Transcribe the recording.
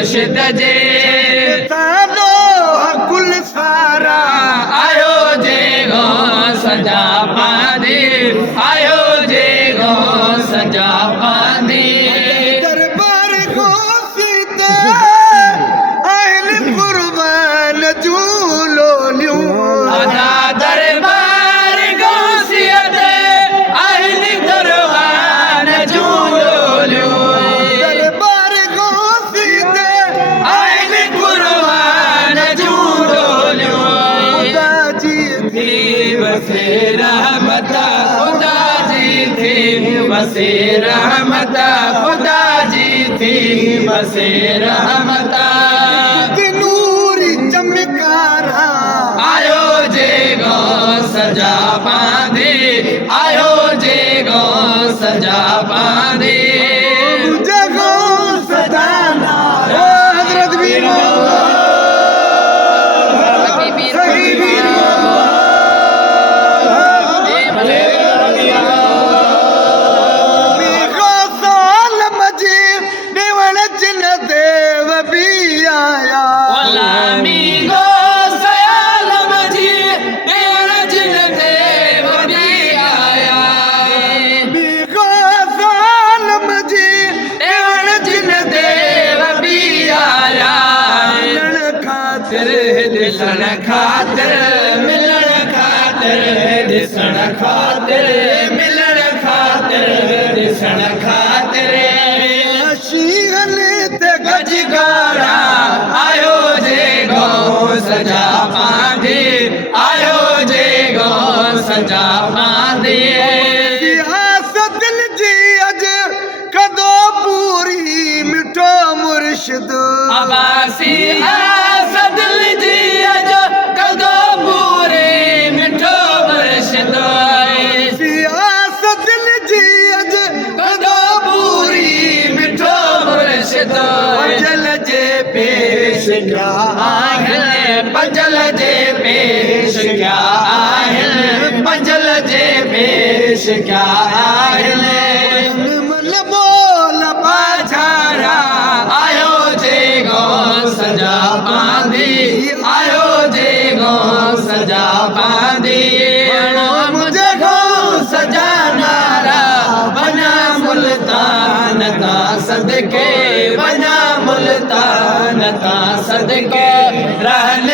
मुर्शिद जे तानो कुल सारा आयो जे गो सजा पांदी आयो जे गो सजा पांदी दरबार को सीते आयल कुर्बान झूलो लियो आदा दरबार गौसियत अहल कुर्बान झूलो लियो दरबार को सीते अहल कुर्बान झूलो लियो खुदा जी थी वसे रहमत खुदा जी थी वसे रहमत खुदा जी थी वसे रहमत की नूरी चमकारा आयो जे गो सजा बांधे आयो जे गो सजा बांधे जगो सदाना हजरत बीर सही बीर बीगो साल मजी देवण जिन देव भी आया गुलामी गो सयाल मजी देवण जिन देव भी आया बीगो साल मजी देवण जिन देव भी आया मिलण खातिर ॾिसण खातिर मिलण खातिर ॾिसण खातिर मिलण खातिर ॾिसण खातिर शीहन ते गजगारा आयो जे गो सजा बांधे आयो जे गो सजा बांधे सियासत दिल जी अज कदो पूरी मिठो मुर्शिद अबासी आस दिल जी अज कदो पूरे मिठो मुर्शिद सियासत दिल जी अज कदो पूरी मिठो मुर्शिद पंजल जे पेश क्या आहिनि पंजल जे पेश क्या आहिनि पंजल जे पेश क्या आहिनि मन बोल पाछारा आयो जे गो सजा बांधी आयो जे गो सजा बांधी मुझे गो सजा नारा बना मुल्तान ता सदके बना मुल्तान ता सदके रहन